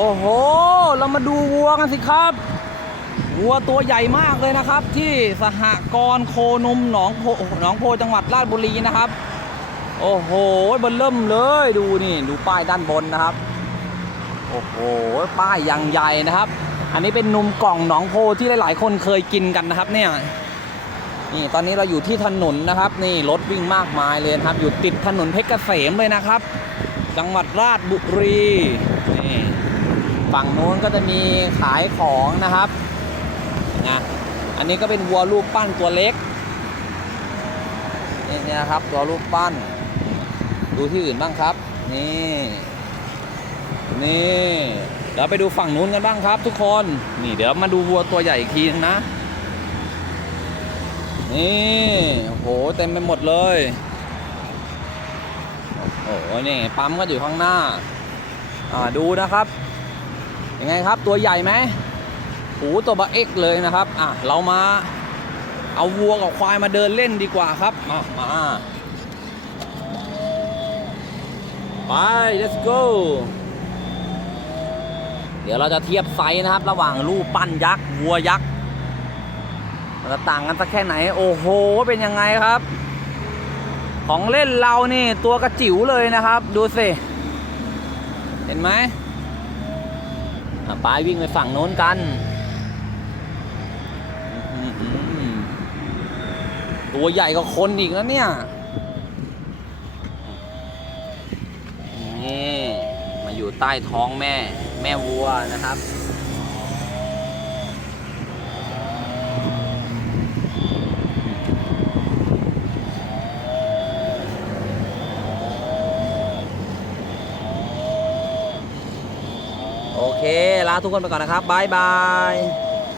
โอ้โห เรามาดูวัวกันสิครับ วัวตัวใหญ่มากเลยนะครับ ที่สหกรณ์โคนมหนองโพหนองโพจังหวัดราชบุรีนะครับ โอ้โหบิ่มเริ่มเลยดูนี่ดูป้ายด้านบนนะครับ โอ้โหป้ายอย่างใหญ่นะครับ อันนี้เป็นนมกล่องหนองโพที่หลาย ๆ คนเคยกินกันนะครับเนี่ยนี่ตอนนี้เราอยู่ที่ถนนนะครับ นี่รถวิ่งมากมายเลยครับ อยู่ติดถนนเพชรเกษมเลยนะครับ จังหวัดราชบุรี ฝั่งโน้นก็จะมีขายของนะครับนะอันนี้ก็เป็นวัวรูปปั้นตัวเล็กนี่เนี่ยนะครับตัวรูปปั้น ดูที่อื่นบ้างครับ นี่นี่เดี๋ยวไปดูฝั่งนู้นกันบ้างครับ ทุกคนนี่เดี๋ยวมาดูวัวตัวใหญ่อีกทีนึงนะนี่โอ้โหเต็มไปหมดเลยโอ้โหนี่ปั๊มก็อยู่ข้างหน้าอ่าดูนะครับ ยังไงครับ ตัวใหญ่ไหมโอ้ตัวบะเอ็กเลยนะครับ อะ เรามาเอาวัวกับควายมาเดินเล่นดีกว่าครับ มา มา ไป let's go เดี๋ยวเราจะเทียบไซส์นะครับ ระหว่างรูปปั้นยักษ์ วัวยักษ์ มันจะต่างกันสักแค่ไหน โอ้โห เป็นยังไงครับ ของเล่นเรานี่ ตัวกระจิ๋วเลยนะครับ ดูสิ เห็นไหม อะปายวิ่งไปฝั่งโน้นกัน ตัวใหญ่กว่าคนอีกนะเนี่ย นี่ มาอยู่ใต้ท้องแม่แม่วัวนะครับ โอเค ลาทุกคนไปก่อนนะครับบายบาย